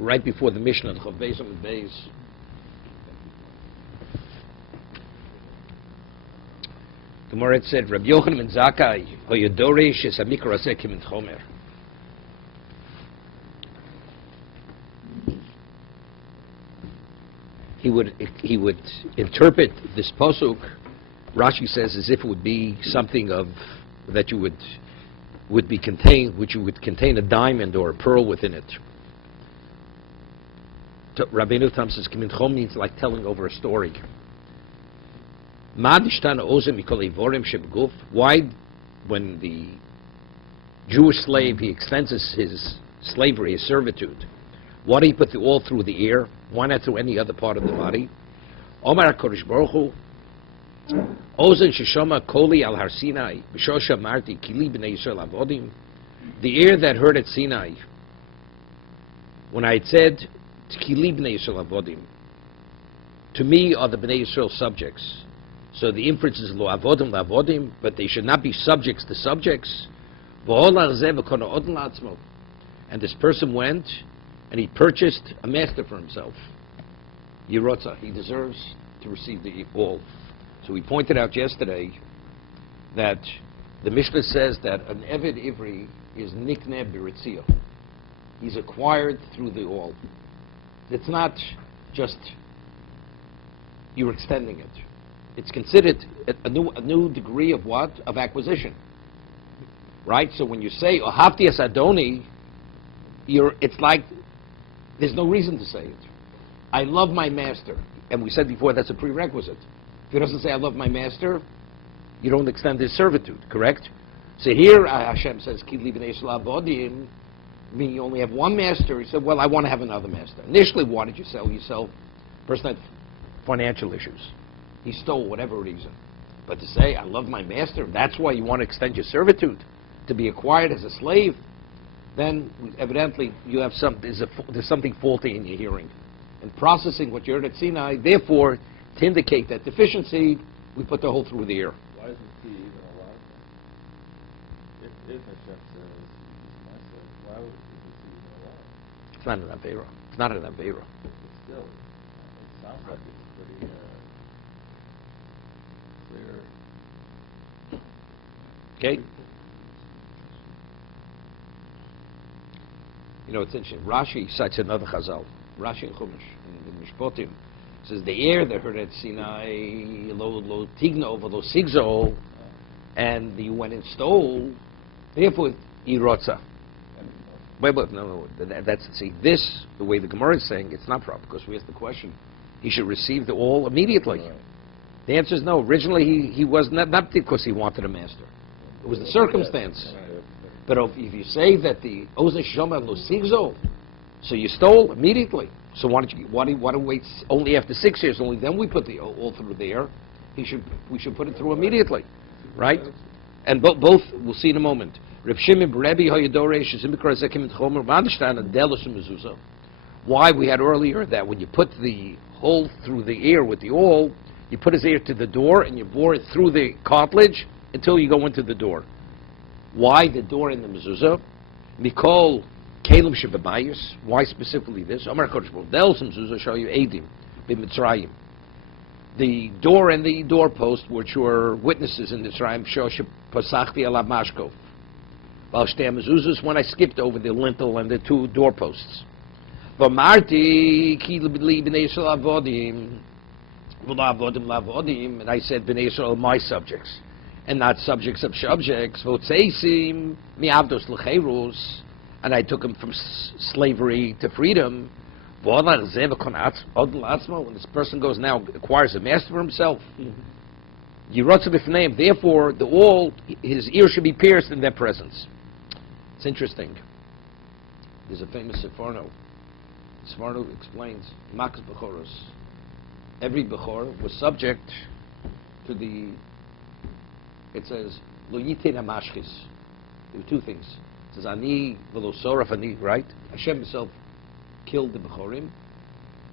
right before the Mishnah, Chav Beis Amud Beis. Gemara had said, Rabbi Yochanan ben Zakkai, Hoyodorish es hamikra hazeh kimin chomer. He would interpret this pasuk, Rashi says, as if it would be something of that you would be contained, which you would contain a diamond or a pearl within it. Rabbeinu Tam says, kimin chom means like telling over a story. Why, when the Jewish slave, he extends his slavery, his servitude, why do he put the all through the ear? Why not through any other part of the body? Omar HaKadosh Baruch Hu, Ozen sheshama koli al har Sinai, b'shosha marti kili b'nei Yisrael avodim. The ear that heard at Sinai, when I had said, kili b'nei Yisrael avodim, to me are the b'nei Yisrael subjects. So the inference is lo avodim la avodim, but they should not be subjects to subjects. And this person went and he purchased a master for himself. Yirotza, he deserves to receive the all. So we pointed out yesterday that the Mishnah says that an Eved Ivri is nikneh b'ritziyah. He's acquired through the all. It's not just you're extending it. It's considered a new degree of what? Of acquisition. Right? So when you say, Ohavti es Adoni, it's like there's no reason to say it. I love my master. And we said before that's a prerequisite. If he doesn't say I love my master, you don't extend his servitude, correct? So here Hashem says, Kidli b'nei Yisrael avodim, meaning you only have one master. He said, well, I want to have another master. Initially, why did you sell yourself? Person had financial issues. He stole whatever reason. But to say, I love my master, that's why you want to extend your servitude, to be acquired as a slave, then evidently you have there's something faulty in your hearing. And processing what you heard at Sinai, therefore, to indicate that deficiency, we put the hole through the ear. Why isn't he even allowed that? If Hashem says he's master, why would he even allowed? It's not an Aveira. It's not an Aveira. But still, it sounds like it's pretty clear. Okay? You know, it's interesting. Rashi cites another Chazal. Rashi in Chumash, in the Mishpotim, says the air that heard at Sinai, lo tigno, lo sigzo, and you went and stole, therefore, irotza. Wait, no, this, the way the Gemara is saying, it's not proper, because we asked the question, he should receive the all immediately. Right. The answer is no. Originally, he was not because he wanted a master. It was the circumstance. But if you say that the ozen shoma lo sigzo, so you stole immediately. So why do you wait only after 6 years? Only then we put the all through there. We should put it through immediately, right? And both we'll see in a moment. Why we had earlier that when you put the hole through the ear with the awl, you put his ear to the door and you bore it through the cartilage until you go into the door. Why the door in the mezuzah? Mikol kelim shebebayis. Why specifically this? Amar Kodesh Bodel some mezuzah show you edim b'Mitzrayim. The door and the doorpost, which were witnesses in Mitzrayim, show shepasachti alav mashkov. Bal shtei mezuzahs, when I skipped over the lintel and the two doorposts. V'marti ki li b'nei Yisrael avodim v'la'avodim la'avodim, and I said b'nei Yisrael my subjects, and not subjects of subjects. V'otzeisim mi'avdos l'cheirus, and I took him from slavery to freedom. When this person goes now, acquires a master for himself, therefore, his ear should be pierced in their presence. It's interesting. There's a famous Sefarno. Sefarno explains, Makas Bechoros. Every Bechor was subject to it says, Lo yitin hamashchis. There were two things. It says, Ani v'lo soraf ani, right? Hashem himself killed the Bechorim.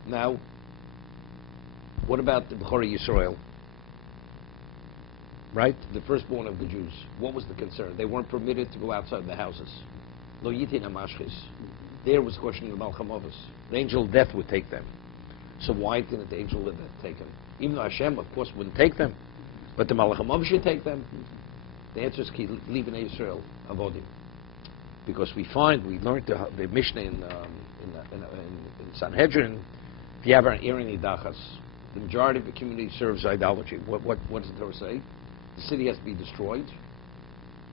Now, what about the Bechori Yisrael? Right? The firstborn of the Jews. What was the concern? They weren't permitted to go outside the houses. Lo yitin hamashchis. there was questioning the Malcham Avos. The angel of death would take them. So why didn't the angel of death take them? Even though Hashem, of course, wouldn't take them, but the Malcham Avos should take them. The answer is leaving Israel avodim, because we learned the Mishnah in Sanhedrin. If you have an Irani Dachas, the majority of the community serves idolatry. What does the Torah say? The city has to be destroyed.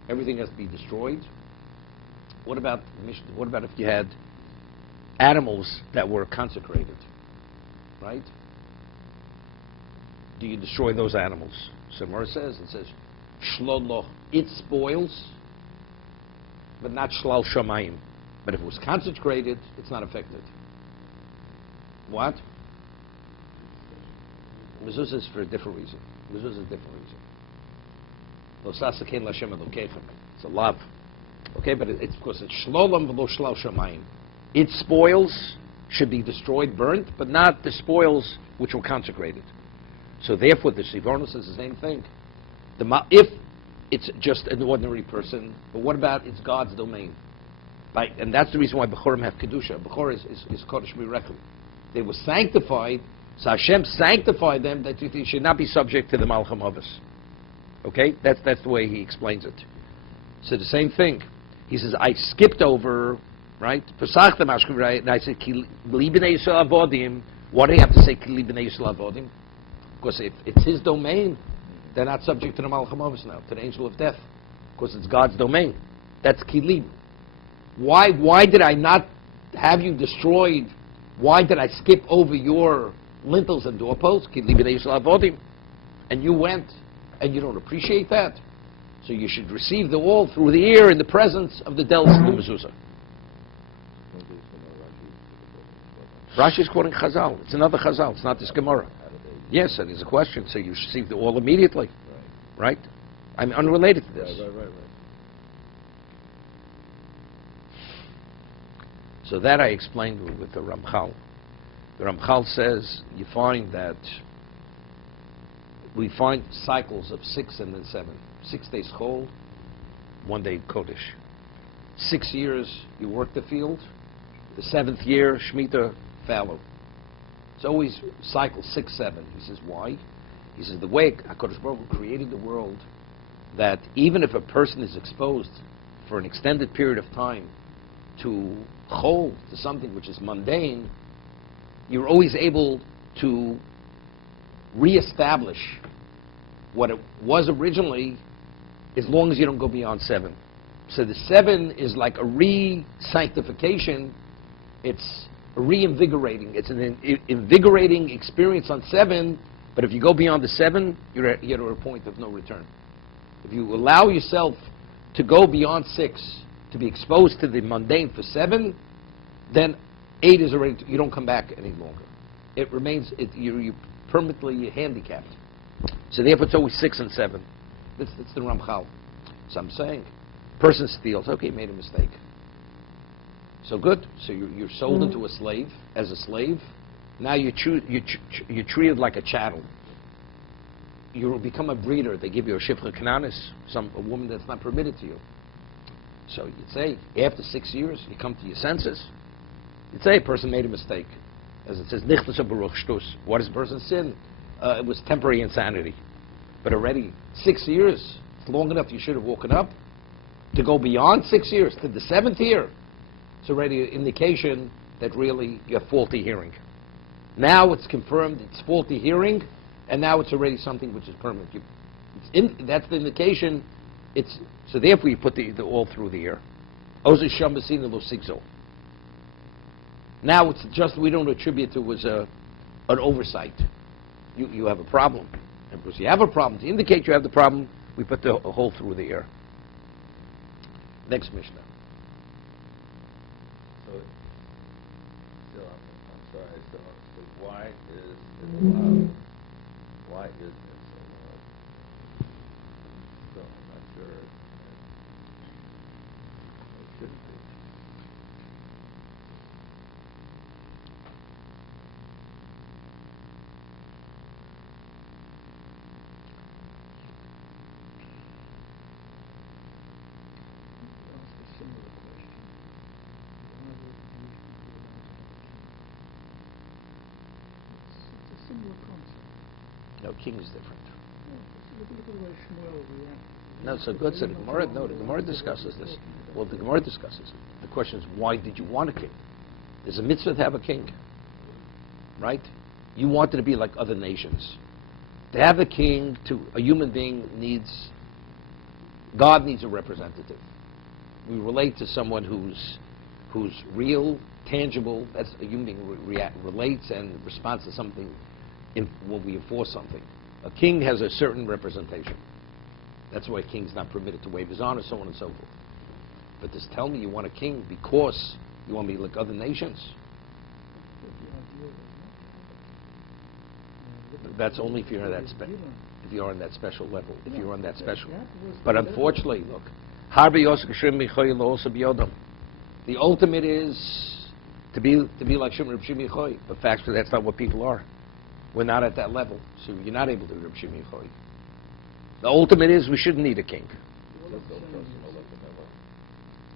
Everything has to be destroyed. What about if you had animals that were consecrated, right? Do you destroy those animals? So Gemara says, shloloch, it spoils, but not shlal shamayim. But if it was consecrated, it's not affected. What? Mezuzah is for a different reason. Mezuzah is a different reason. Lo sasakein l'Hashem Elokechem. It's a love. Okay, but it's because it's shlolam v'lo shlal shamayim. It spoils, should be destroyed, burnt, but not the spoils which were consecrated. So therefore, the Sivorno says the same thing. If it's just an ordinary person, but what about it's God's domain? And that's the reason why Bechorim have Kedusha. Bechor is Kodesh Mirechu. They were sanctified, so Hashem sanctified them that they should not be subject to the Malcham Avos. Okay? That's the way he explains it. So the same thing. He says, I skipped over, right? Pesach the Mashkav, right? And I said, Ki li b'nei Yisrael avodim. Why do you have to say Ki li b'nei Yisrael avodim? Because if it's his domain, they're not subject to the Malcham Avos now, to the angel of death. Because it's God's domain. That's Ki li. Why did I not have you destroyed? Why did I skip over your lintels and doorposts? Ki li b'nei Yisrael avodim. And you went, and you don't appreciate that. So you should receive the all through the ear in the presence of the Delos and the Mezuzah. Rashi is quoting Chazal. It's another Chazal. It's not this Gemara. Yes, it is a question. So you receive the all immediately, right? I'm unrelated to this. Right. So that I explained with the Ramchal. The Ramchal says we find cycles of 6 and then 7. 6 days Chol, 1 day Kodesh. 6 years you work the field. The 7th year Shemitah fallow. It's always cycle 6, 7. He says why? He says the way HaKadosh Baruch Hu created the world, that even if a person is exposed for an extended period of time to Chol, to something which is mundane, you're always able to reestablish what it was originally, as long as you don't go beyond 7. So the 7 is like a re-sanctification. It's a reinvigorating. It's an invigorating experience on 7, but if you go beyond the 7, you're at a point of no return. If you allow yourself to go beyond 6, to be exposed to the mundane for 7, then 8 is already, you don't come back any longer. It remains, you're permanently handicapped. So therefore it's always 6 and 7. That's the Ramchal. So I'm saying, person steals, okay, made a mistake. So good. So you're sold into a slave, as a slave. Now you're treated like a chattel. You become a breeder. They give you a shifcha kananis, a woman that's not permitted to you. So you'd say, after 6 years, you come to your senses. You'd say a person made a mistake. As it says, nichtas baruch shtus. What is a person's sin? It was temporary insanity. But already 6 years, it's long enough you should have woken up. To go beyond 6 years, to the 7th year, it's already an indication that really you have faulty hearing. Now it's confirmed it's faulty hearing, and now it's already something which is permanent. That's the indication. So therefore you put the all through the ear. Ozu shambasina lo sigzo. Now it's just, we don't attribute it as an oversight. You have a problem. And because you have a problem, to indicate you have the problem, we put the hole through the ear. Next Mishnah. So I'm sorry. So why is it allowed? Why is it so allowed? So I'm not sure. It shouldn't be. Ask a similar question. Why would you similar concept. No, king is different. Look at the way Shmuel reacted. No, so good. So the Gemara discusses this. Well, the Gemara discusses it. The question is, why did you want a king? There's a mitzvah to have a king, right? You wanted to be like other nations. To have a king, a human being needs, God needs a representative. We relate to someone who's real, tangible. That's a human being relates and responds to something when we enforce something. A king has a certain representation. That's why a king's not permitted to wave his arm, and so on and so forth. But just tell me you want a king because you want to be like other nations. That's only if you're on that if you're on that special level. If you're on that special. But unfortunately, look, the ultimate is to be like Shimon Reb Shimon Yochai. But factually, that's not what people are. We're not at that level, so you're not able to be Reb Shimon Yochai. The ultimate is we shouldn't need a king.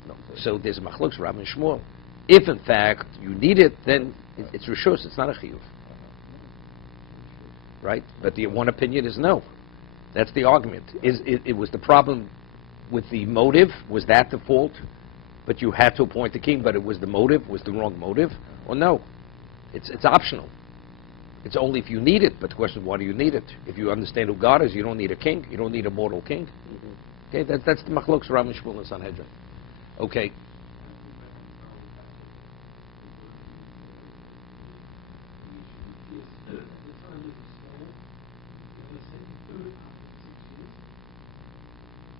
No. So there's a machlokes Rav and Shmuel. If in fact you need it, then it's rishus. It's not a chiyuv. Right? But the one opinion is no. That's the argument. It was the problem with the motive? Was that the fault? But you had to appoint the king, but it was the motive? Was the wrong motive? Or no? It's optional. It's only if you need it. But the question is, why do you need it? If you understand who God is, you don't need a king. You don't need a mortal king. Okay, that's the machlokes Rav and Shmuel and Sanhedrin. Okay.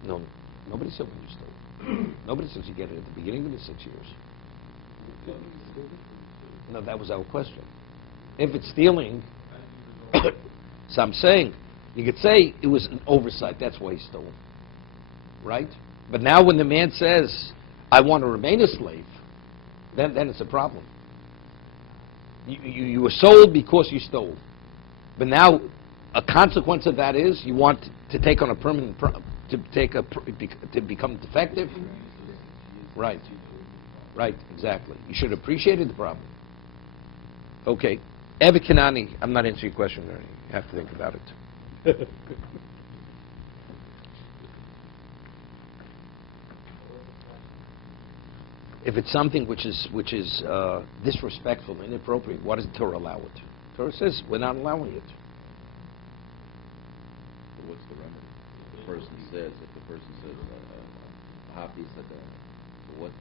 No, nobody said when you stole. Nobody says you get it at the beginning of the 6 years. No, that was our question. If it's stealing, so I'm saying, you could say it was an oversight, that's why he stole. Right? But now when the man says, I want to remain a slave, then it's a problem. You were sold because you stole. But now, a consequence of that is you want to take on a permanent, to become defective? Right. Right, exactly. You should have appreciated the problem. Okay. Evet Kanani, I'm not answering your question, Ernie. You have to think about it. If it's something which is disrespectful and inappropriate, why does the Torah allow it? The Torah says we're not allowing it. So what's the remedy? If the person says, happy said that, so what?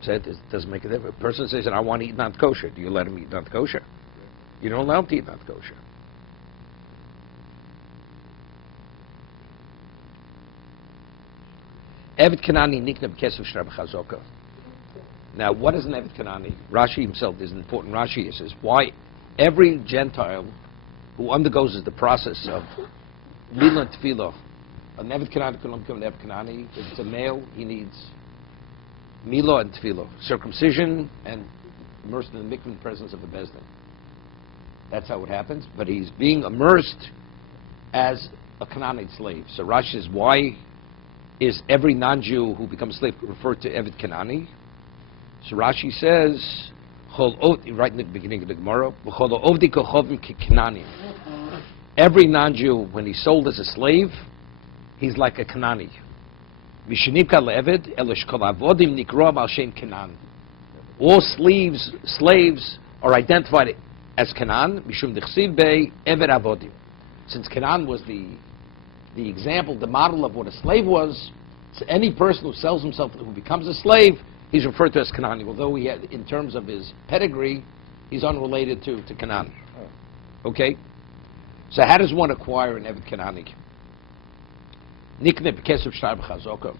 Said it doesn't make a difference. A person says, I want to eat not kosher. Do you let him eat not kosher? You don't allow him to eat not kosher. Evet Kanani nikna b'kesef shtar b'chazoka. Now, what is an Evet Kanani? Rashi himself, there's an important Rashi. He says, why every Gentile who undergoes the process of Mila and Tefillah, an Evet Kanani can become an Evet Kanani. If it's a male, he needs Mila and Tefillah, circumcision and immersed in the mikvah in the presence of a bezdin. That's how it happens. But he's being immersed as a Canaanite slave. So Rashi says, why is every non-Jew who becomes a slave referred to Evet Kanani? So Rashi says, right in the beginning of the Gemara, every non-Jew, when he's sold as a slave, he's like a Kanani. All slaves are identified as Canaan, since Canaan was the example, the model of what a slave was. So any person who sells himself, who becomes a slave, he's referred to as Canaan, although he had, in terms of his pedigree, he's unrelated to Canaan. Okay? So how does one acquire an Evet Kanani? Nikne b'kesef shtar b'chazoka.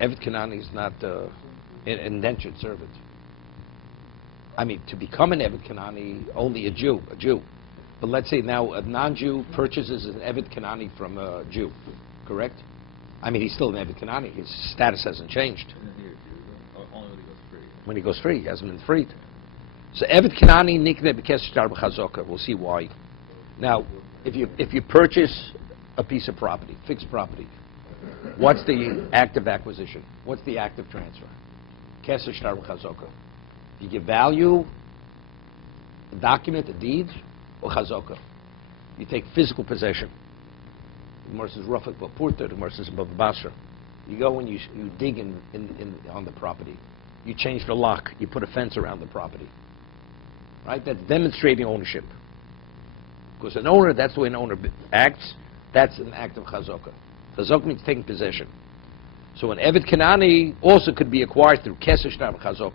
Evet Kanani is not an indentured servant. I mean, to become an Evet Kanani, only a Jew. But let's say now a non-Jew purchases an Evet Kanani from a Jew, correct? I mean, he's still an Evet Kanani. His status hasn't changed. Only when he goes free. When he goes free, he hasn't been freed. So Evet Kanani nikne b'kesef shtar b'chazoka. We'll see why. Now, if you purchase a piece of property, fixed property, what's the act of acquisition? What's the act of transfer? Kesef shtar b'chazoka. If you give value, a document, a deed, or chazaka. You take physical possession. The Gemara says Rafik Bapurta, the Gemara says Basra. You go and you dig on the property. You change the lock. You put a fence around the property. Right? That's demonstrating ownership. Because an owner, that's the way an owner acts. That's an act of chazaka. Chazaka means taking possession. So an Evet Kanani also could be acquired through Keseh Shtar Chazaka.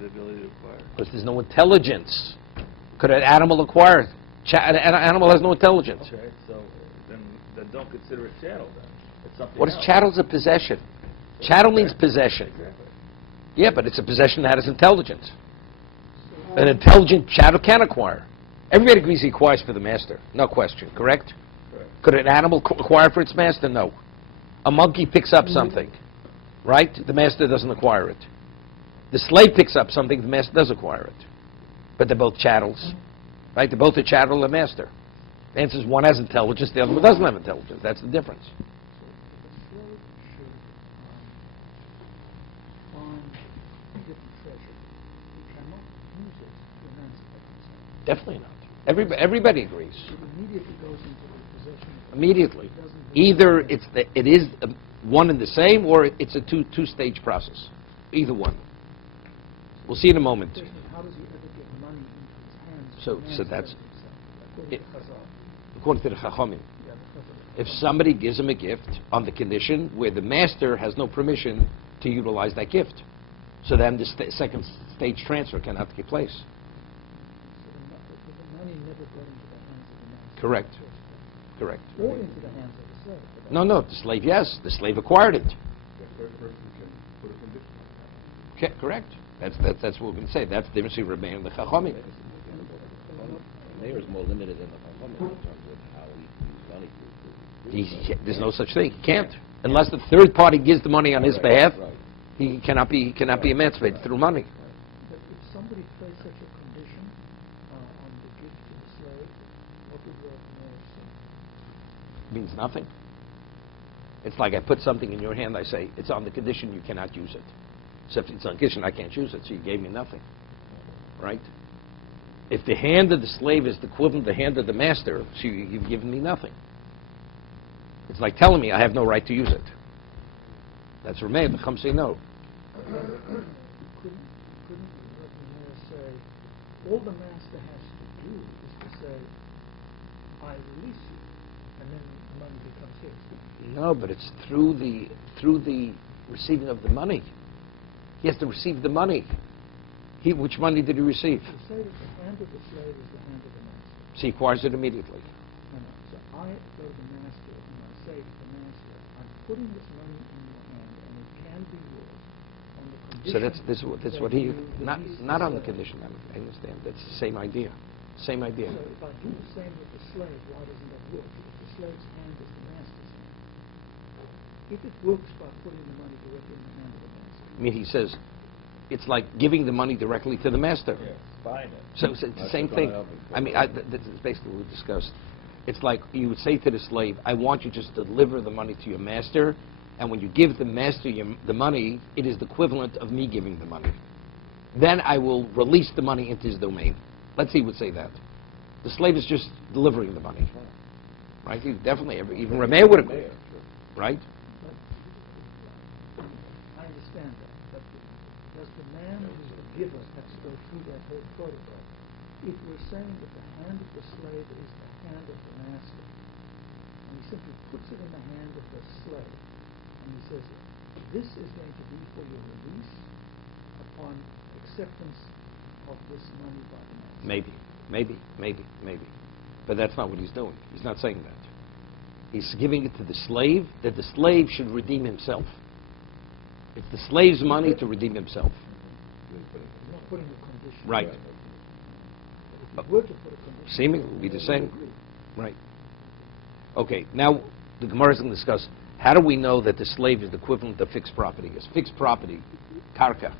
the ability to acquire? Because there's no intelligence. Could an animal acquire? An animal has no intelligence. Okay, so then don't consider it chattel then. It's something What is else. chattel's a possession? Chattel means possession. Exactly. Yeah, but it's a possession that has intelligence. An intelligent chattel can acquire. Everybody agrees he acquires for the master. No question, correct? Correct. Could an animal acquire for its master? No. A monkey picks up something, right? The master doesn't acquire it. The slave picks up something, the master does acquire it. But they're both chattels, right? They're both a chattel and a master. The answer is one has intelligence, the other one doesn't have intelligence. That's the difference. So the slave should find a different treasure. He cannot use it to emancipate himself. Definitely not. Everybody agrees. It immediately goes into the possession of the Immediately. It doesn't Either discriminate. it is one and the same, or it's a two-stage process. Either one. We'll see in a moment. The question is, how does he ever get money into his hands? So to emancipate that's- himself? According to Chazal. According to the Chachamim. Yeah, because of If somebody gives him a gift on the condition where the master has no permission to utilize that gift, so then the second stage transfer cannot take place. So the money never got into the hands of the master. Correct. Correct. Or into the hands of the slave. for that No, the slave, yes. The slave acquired it. The third person can put a condition on Okay, correct. That's what we're going to say. That's the difference between Rebbeinu and the Chachamim. The mayor is more limited than the Chachamim in terms of how he uses money. There's no such thing. He can't. Unless the third party gives the money on his behalf, Right. he cannot be emancipated through money. But if somebody placed such a condition on the gift to the slave, what would the mayor say? It means nothing. It's like I put something in your hand, I say, it's on the condition you cannot use it. Except it's on condition I can't use it, so you gave me nothing. Right? If the hand of the slave is the equivalent of the hand of the master, so you've given me nothing. It's like telling me I have no right to use it. That's Rameh, but come say no. Couldn't the mayor say, all the master has to do is to say, I release you, and then the money becomes his? No, but it's through the receiving of the money. He has to receive the money. Which money did he receive? To say that the hand of the slave is the hand of the master. So he acquires it immediately. No. So I go to the master and I say to the master, I'm putting this money in your hand and it can be yours on the condition. So that's what he, that you not release the on the slave. condition, I understand. That's the same idea. Same idea. So if I do the same with the slave, why doesn't that work? Because the slave's hand is the master's hand. If it works by putting the money directly in the hand of the master. I mean, he says, it's like giving the money directly to the master. it. Yes, buying it. So it's the Not same just thing. going up and I mean, putting that's basically what we discussed. It's like you would say to the slave, I want you just to deliver the money to your master, and when you give the master the money, it is the equivalent of me giving the money. Then I will release the money into his domain. Let's see, he would say that. The slave is just delivering the money. Right? He definitely, even Rameh would agree. Right? I understand that, but does the man who's the giver have to go through that whole protocol? If we're saying that the hand of the slave is the hand of the master, and he simply puts it in the hand of the slave, and he says, this is going to be for your release upon acceptance of this money by the master. Maybe. But that's not what he's doing. He's not saying that. He's giving it to the slave, that the slave should redeem himself. It's the slave's money to redeem himself. He's not putting a condition. Right. But if he were to put a condition. Seemingly it would be the same. Agree. Right. Okay, now the Gemara is going to discuss how do we know that the slave is the equivalent of fixed property? Because fixed property, karka,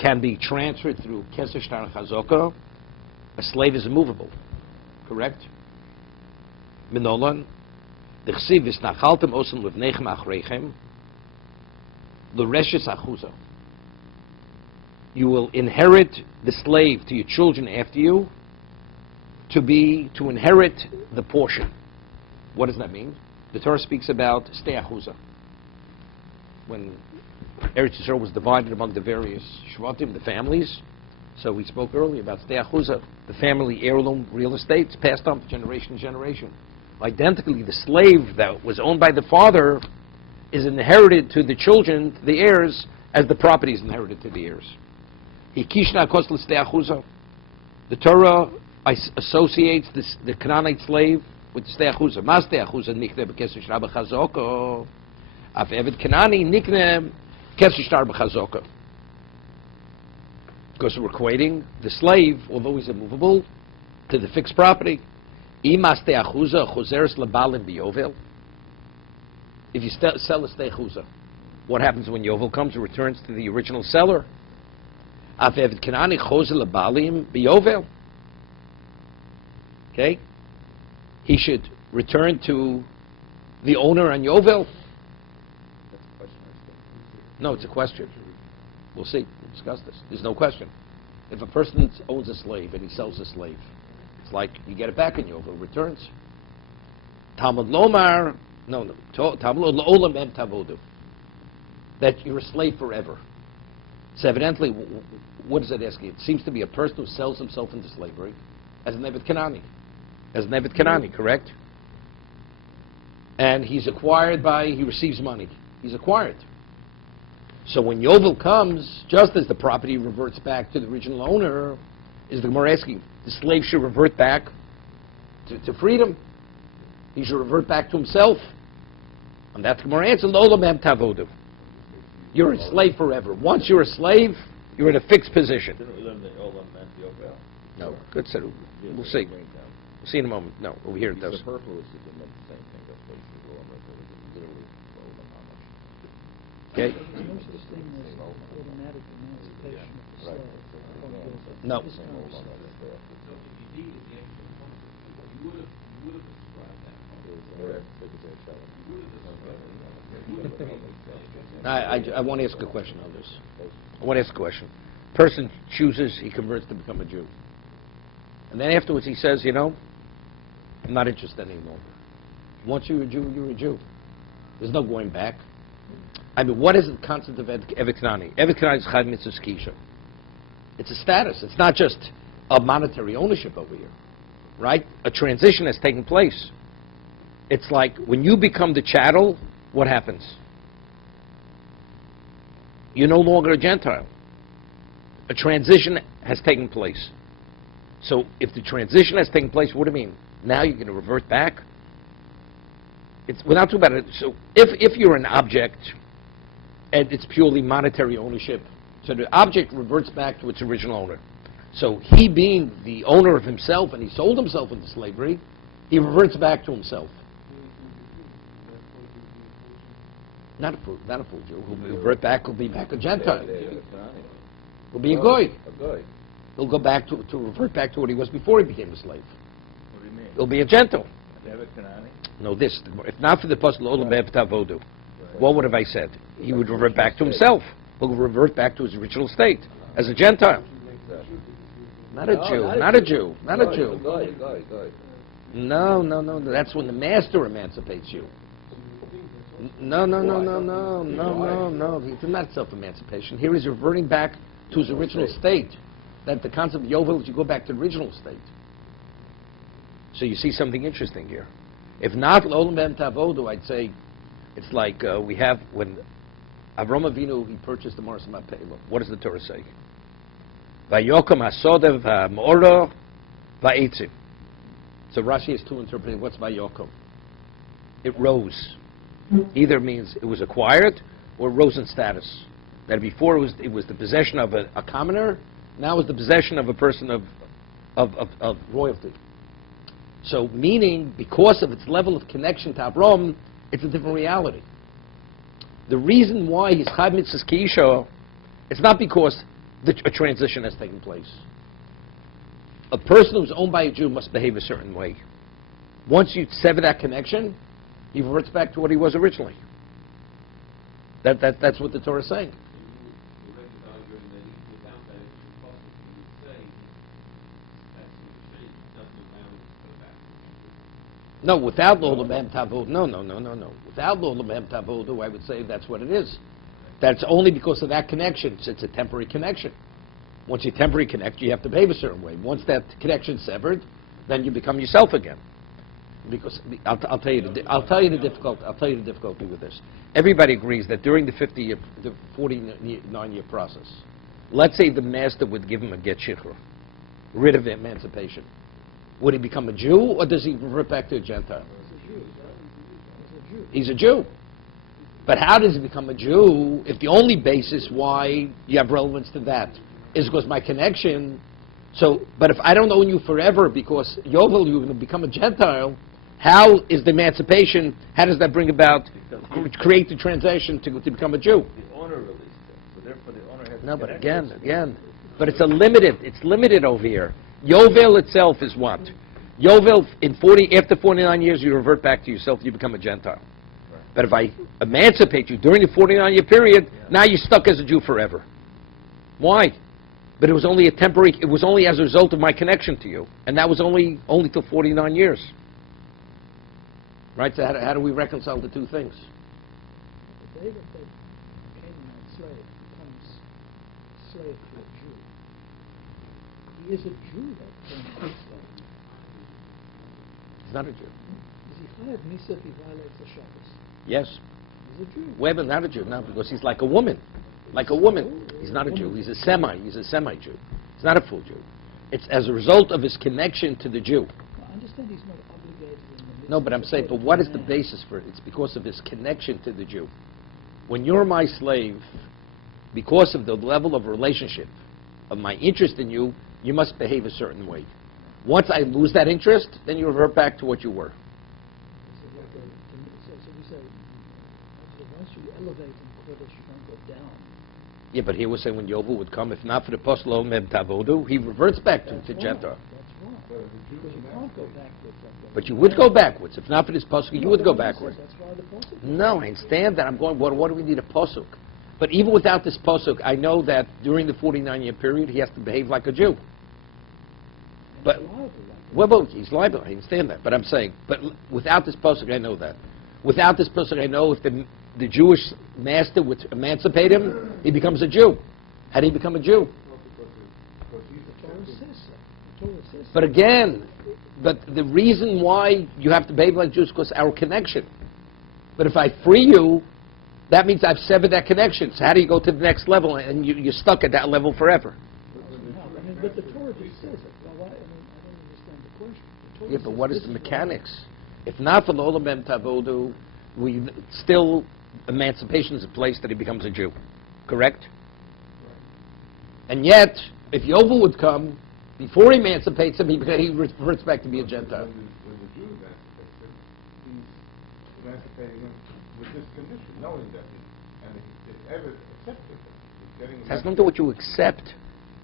can be transferred through keser shtar chazaka. A slave is immovable, correct? Minolan, d'chsiv v'snachaltem osem levnechem achreichem, l'reshes achuza. You will inherit the slave to your children after you to inherit the portion. What does that mean? The Torah speaks about stei achuza. When Eretz Yisrael was divided among the various shvatim, the families, so we spoke earlier about stei achuza, the family heirloom real estate, it's passed on from generation to generation. Identically, the slave that was owned by the father is inherited to the children, to the heirs, as the property is inherited to the heirs. Hikishna kos l'stei achuza. The Torah associates the Canaanite slave with the stei achuza. Ma stei achuza nikne b'kesef shtar b'chazoko. Af eved Kanani nikne kesef shtar b'chazoko. Because we're equating the slave, although he's immovable, to the fixed property. Ima stei achuza chozeres lebalim b'yovel. If you sell a stei achuza, what happens when Yovel comes? It returns to the original seller. Af eved Kanani chozer lebalim b'yovel. Okay? He should return to the owner on Yovel. That's a question. No, it's a question. We'll see. We'll discuss this. There's no question. If a person owns a slave and he sells a slave, it's like you get it back in Yovel, returns. Talmud Lomar, Talmud Olam Em Tavodu. That you're a slave forever. So evidently, what is it asking? It seems to be a person who sells himself into slavery as an Evet Kanani. As an Evet Kanani, correct? And he's acquired he receives money. He's acquired. So when Yovel comes, just as the property reverts back to the original owner, is the Gemara asking, the slave should revert back to freedom. He should revert back to himself. And that's the Gemara answer, L'olam em tavodu. You're a slave forever. Once you're a slave, you're in a fixed position. Didn't we learn that Olam meant Yovel? No, good, so we'll see. We'll see in a moment. No, over here it does. Superfluous is the same thing. That's what he says. Olam is literally Olam Hamash. Okay? There's no such thing as automatic emancipation of the slave. No. This kind of stuff. I want to ask a question on this. I want to ask a question. Person chooses, he converts to become a Jew. And then afterwards he says, I'm not interested anymore. Once you're a Jew, you're a Jew. There's no going back. I mean, what is the concept of Evet Kanani? Evet Kanani is Chad Mitzvah Kisha. It's a status. It's not just a monetary ownership over here. Right? A transition has taken place. It's like when you become the chattel, what happens? You're no longer a Gentile. A transition has taken place. So if the transition has taken place, what do you mean? Now you're going to revert back? We're not talking about it. So if you're an object and it's purely monetary ownership, so the object reverts back to its original owner. So he being the owner of himself and he sold himself into slavery, he reverts back to himself. Not a full Jew. He'll revert back, he'll be back a Gentile. He'll be a goy. He'll go back to revert back to what he was before he became a slave. What do you mean? He'll be a Gentile. Evet Kanani? No, this. If not for the pasuk Olam Em Tavodu, what would have I said? He would revert back to himself. He'll revert back to his original state as a Gentile. Not a Jew. Not a Jew. Not a Jew. No. That's when the master emancipates you. No. It's not self-emancipation. Here he's reverting back to his original state. That the concept of Yovel is you go back to the original state. So you see something interesting here. If not L'olam Em Tavodu, I'd say it's like we have when Avram Avinu, he purchased the Maras Mapela. What does the Torah say? Vayokom hasodev ha'moro va'etzim. So Rashi has two interpretations. What's Vayokom? It rose. Either means it was acquired or rose in status. That before it was the possession of a commoner, now it's the possession of a person of royalty. So meaning, because of its level of connection to Avram, it's a different reality. The reason why he's Chad Mitzvah Ki'isha, it's not because a transition has taken place. A person who's owned by a Jew must behave a certain way. Once you sever that connection, he reverts back to what he was originally. That's what the Torah is saying. No, without L'olam Em Tavodu, no. Without L'olam Em Tavodu, I would say that's what it is. That's only because of that connection. It's a temporary connection. Once you temporarily connect, you have to behave a certain way. Once that connection's severed, then you become yourself again. Because I'll tell you the difficulty with this. Everybody agrees that during the 49-year process, let's say the master would give him a get shikra, rid of emancipation. Would he become a Jew, or does he revert back to a Gentile? He's a Jew. But how does he become a Jew if the only basis why you have relevance to that is because my connection? But if I don't own you forever because Yovel, you're going to become a Gentile, how is the emancipation, how does that bring about, create the transaction to become a Jew? The owner released it, so therefore the owner has to No, but connect again, but it's limited over here. Yovel itself is what? Yovel, after 49 years, you revert back to yourself, you become a Gentile. But if I emancipate you during the 49-year period, now you're stuck as a Jew forever. Why? But it was only it was only as a result of my connection to you. And that was only till 49 years. Right? So how do we reconcile the two things? The day that the Canaanite slave becomes slave to a Jew, he is a Jew that Canaanite slave. He's not a Jew. Is he chayav misa if he violates the Shabbos? Yes. He's a Jew. Well, but not a Jew, no, because he's like a woman. Like a woman. He's not a Jew. He's a semi-Jew. He's not a full Jew. It's as a result of his connection to the Jew. I understand he's not obligated in the No, but I'm saying, but what is the basis for it? It's because of his connection to the Jew. When you're my slave, because of the level of relationship, of my interest in you, you must behave a certain way. Once I lose that interest, then you revert back to what you were. So we say, once you elevate in Kodesh, you don't go down. Yeah, but here we're saying when Yovel would come, if not for the Poslo Mem Tavodu, he reverts back to Gentile. That's wrong. Because you can't go backwards. But you would go backwards. If not for this Posuk, you would go backwards. That's why the Pasuk. No, I understand that. I'm going, what do we need a Posuk? But even without this Posuk, I know that during the 49-year period, he has to behave like a Jew. But, well, he's liable. I understand that. But I'm saying, but without this Posuk, I know that. Without this Posuk, I know if the Jewish master would emancipate him, he becomes a Jew. How do he become a Jew? But again, but the reason why you have to behave like Jews is because our connection. But if I free you, that means I've severed that connection. So how do you go to the next level and you're stuck at that level forever? But the Torah just says it. Well, I don't understand the question. Yeah, but what is the mechanics? If not for the Olam Mem Tavodu, we still, emancipation is a place that he becomes a Jew. Correct? And yet, if Yovel would come, before he emancipates him, he reverts back to be a Gentile. When the Jew emancipates him, he's emancipating him with this condition, knowing that if ever accepted him, he's getting It has nothing to do with what you accept.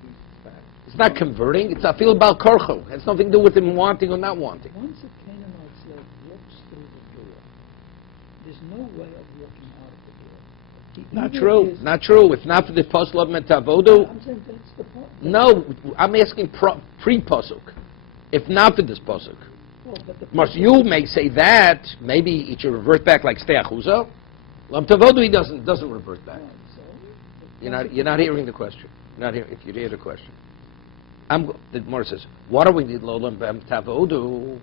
he's back. It's not converting. It's afil bal korcho. It has nothing to do with him wanting or not wanting. Once a Canaanite slave walks through the door, there's no way of walking out of the door. He Not either true. is- Not true. If not for the Posuk of Mentavodu, I'm saying that's the point. no. I'm asking pre-Posuk. If not for this Posuk. Well, but the Must you may say that maybe it should revert back like Stei Achuza. Lam Tavodu he doesn't revert back. Right, so You're not hearing the question. You're not hearing. If you hear the question, the Gemara says, what do we need Lolam Bem Tavodu?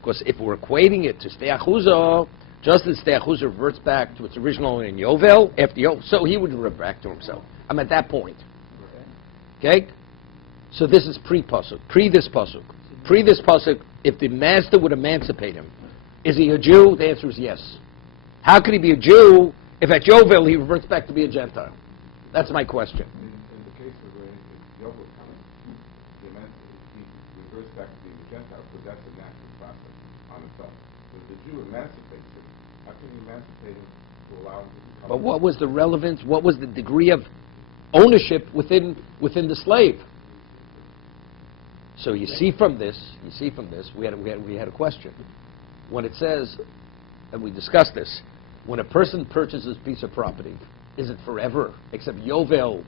Because if we're equating it to Stei Achuza, just as Stei Achuza reverts back to its original in Yovel, after Yovel, so he would revert back to himself. I'm at that point. Okay? So this is pre-Pasuk, pre-this Pasuk. Pre-this Pasuk, if the master would emancipate him, is he a Jew? The answer is yes. How could he be a Jew if at Yovel he reverts back to be a Gentile? That's my question. In the case of when Yovel comes, he reverts back to being a Gentile, because that's a natural process on itself. When the Jew emancipates him, how can he emancipate him to allow him to become But what was the relevance? What was the degree of ownership within the slave? So you see from this, we had a question. When it says, and we discussed this, when a person purchases a piece of property, is it forever? Except Yovel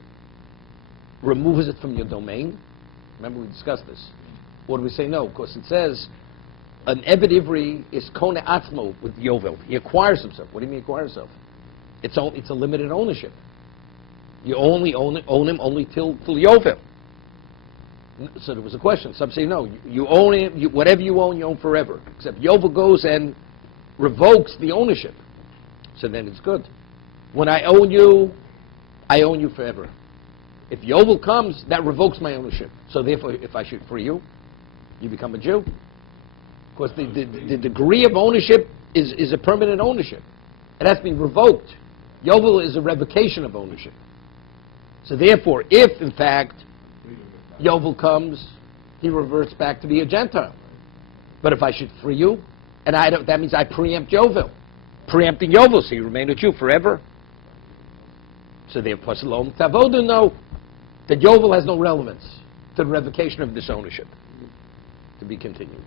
removes it from your domain. Remember we discussed this. Or do we say no? Because it says an Eved Ivri is kone atzmo with Yovel. He acquires himself. What do you mean acquires himself? It's a limited ownership. You only own him only till Yovel. So there was a question. Some say no. You own it. Whatever you own forever. Except Yovel goes and revokes the ownership. So then it's good. When I own you forever. If Yovel comes, that revokes my ownership. So therefore, if I should free you, you become a Jew. Because the degree of ownership is a permanent ownership. It has been revoked. Yovel is a revocation of ownership. So therefore, if in fact Yovel comes, he reverts back to be a Gentile. But if I should free you, and that means I preempt Yovel. Preempting Yovel, so you remain a Jew forever. So therefore, Salom Tavodu know that Yovel has no relevance to the revocation of this ownership. To be continued.